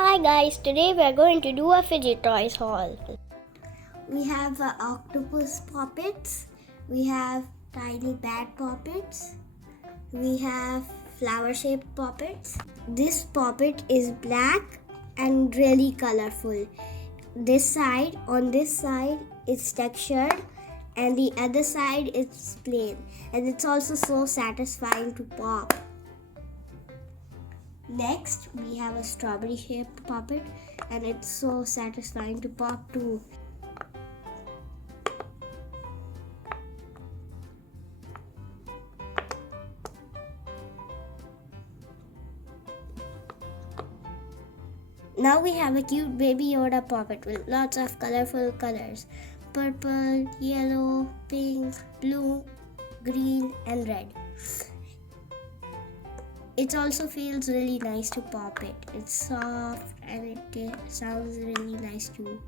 Hi guys, today we are going to do a fidget toys haul. We have octopus puppets, we have tiny bat puppets, we have flower shaped puppets. This puppet is black and really colorful. On this side it's textured and the other side it's plain, and it's also so satisfying to pop. Next, we have a strawberry shaped puppet, and it's so satisfying to pop too. Now we have a cute baby Yoda puppet with lots of colorful colors: purple, yellow, pink, blue, green, and red. It also feels really nice to pop it. It's soft and it sounds really nice too.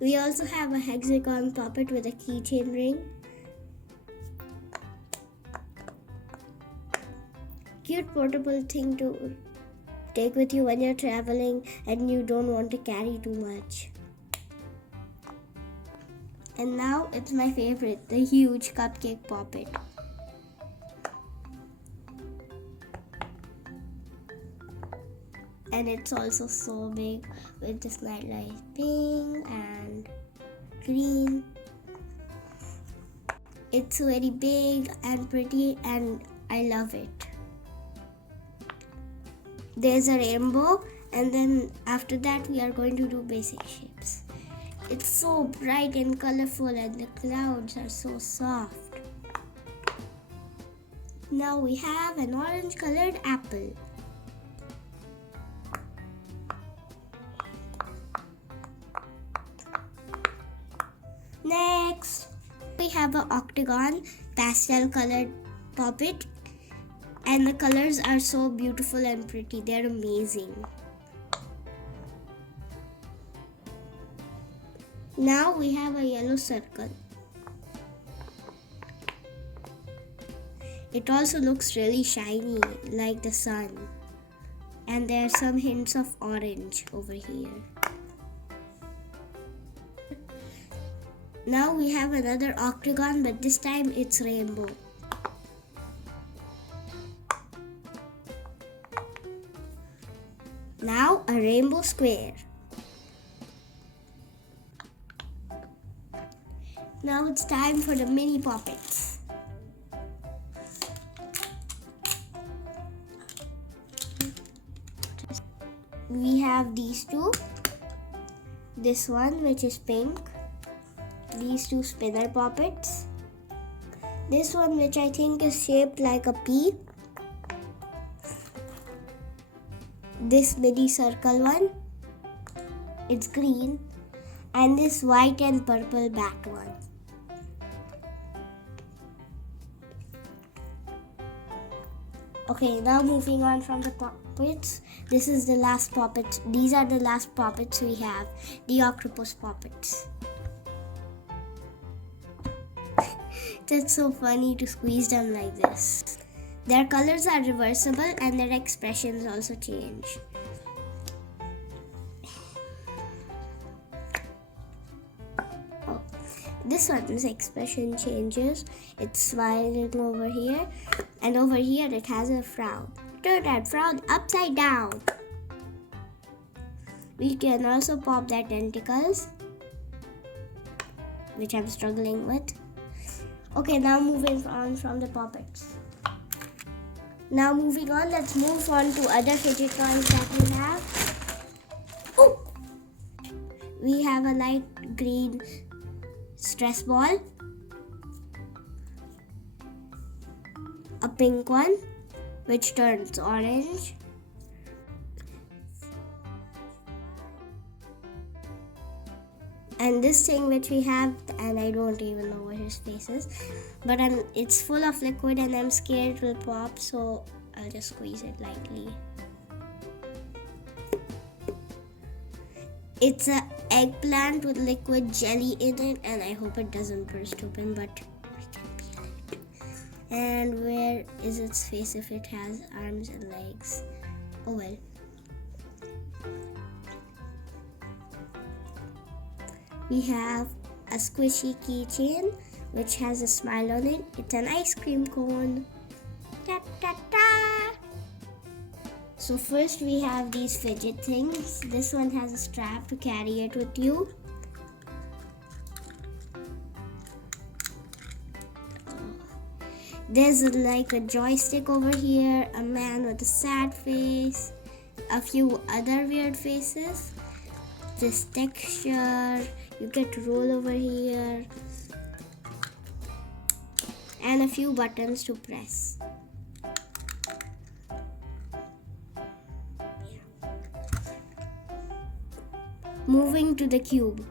We also have a hexagon puppet with a keychain ring. Cute portable thing to take with you when you're traveling and you don't want to carry too much. And now it's my favorite, the huge cupcake puppet. And it's also so big with this nightlight pink and green. It's very big and pretty and I love it. There's a rainbow, and then after that we are going to do basic shapes. It's so bright and colorful and the clouds are so soft. Now we have an orange colored apple. Next, we have an octagon pastel colored puppet, and the colors are so beautiful and pretty. They're amazing. Now we have a yellow circle. It also looks really shiny like the sun, and there are some hints of orange over here. Now we have another octagon, but this time it's rainbow. Now a rainbow square. Now it's time for the mini puppets. We have these two. This one, which is pink. These two spinner puppets. This one, which I think is shaped like a pea. This mini circle one, it's green. And this white and purple back one. Okay, now moving on from the puppets. This is the last puppet. These are the last puppets we have. The octopus puppets. It's so funny to squeeze them like this. Their colors are reversible and their expressions also change. Oh, this one's expression changes. It's smiling over here, and over here it has a frown. Turn that frown upside down. We can also pop their tentacles, which I'm struggling with. Okay, now moving on from the puppets. Now moving on, let's move on to other fidget toys that we have. Oh! We have a light green stress ball. A pink one, which turns orange. And this thing which we have, and I don't even know what his face is, but it's full of liquid and I'm scared it will pop, so I'll just squeeze it lightly. It's an eggplant with liquid jelly in it, and I hope it doesn't burst open, but we can peel it. And where is its face if it has arms and legs? Oh well. We have a squishy keychain which has a smile on it. It's an ice cream cone. Ta ta ta! So first we have these fidget things. This one has a strap to carry it with you. There's like a joystick over here, a man with a sad face, a few other weird faces. This texture, you get to roll over here, and a few buttons to press. Moving to the cube.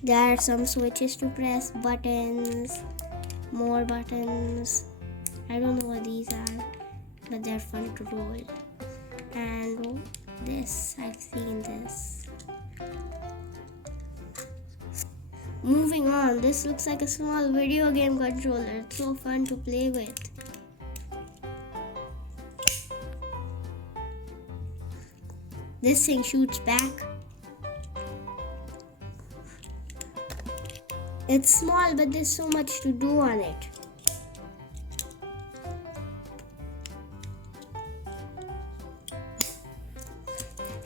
There are some switches to press, buttons, more buttons. I don't know what these are, but they're fun to roll. And this, I've seen this. Moving on, this looks like a small video game controller. It's so fun to play with. This thing shoots back. It's small, but there's so much to do on it.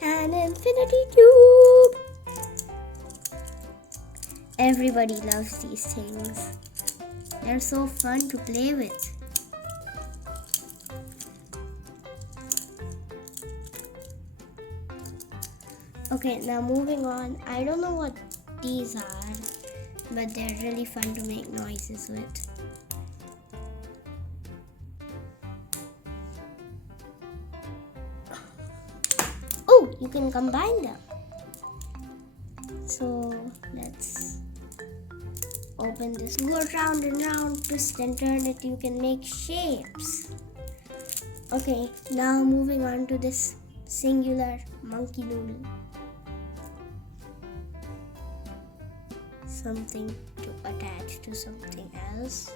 An infinity cube. Everybody loves these things. They're so fun to play with. Okay, now moving on. I don't know what these are, but they're really fun to make noises with. Oh, you can combine them. So let's open this. Go round and round, twist and turn it. You can make shapes. Okay, now moving on to this singular monkey noodle. Something to attach to something else.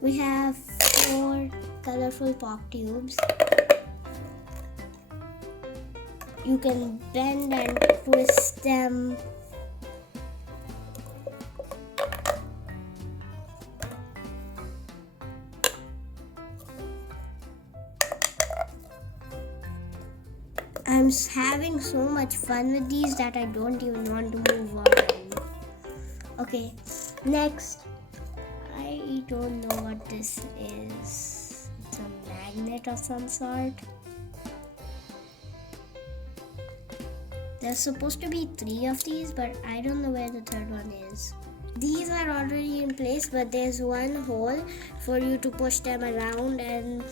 We have 4 colorful pop tubes. You can bend and twist them. I'm having so much fun with these that I don't even want to move on. Okay, next, I don't know what this is. It's a magnet of some sort. There's supposed to be 3 of these, but I don't know where the third one is. These are already in place, but there's one hole for you to push them around, and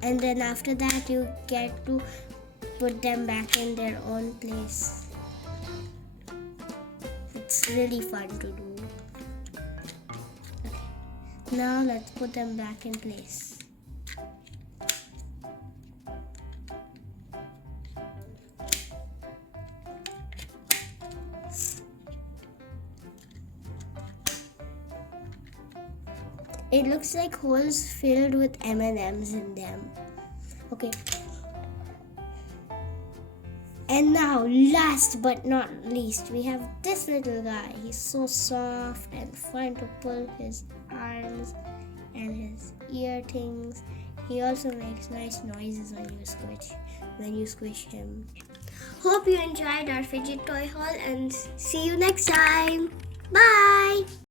then after that you get to put them back in their own place. It's really fun to do. Okay. Now let's put them back in place. It looks like holes filled with M&Ms in them. Okay. And now, last but not least, we have this little guy. He's so soft and fun to pull his arms and his ear things. He also makes nice noises when you squish him. Hope you enjoyed our fidget toy haul and see you next time. Bye!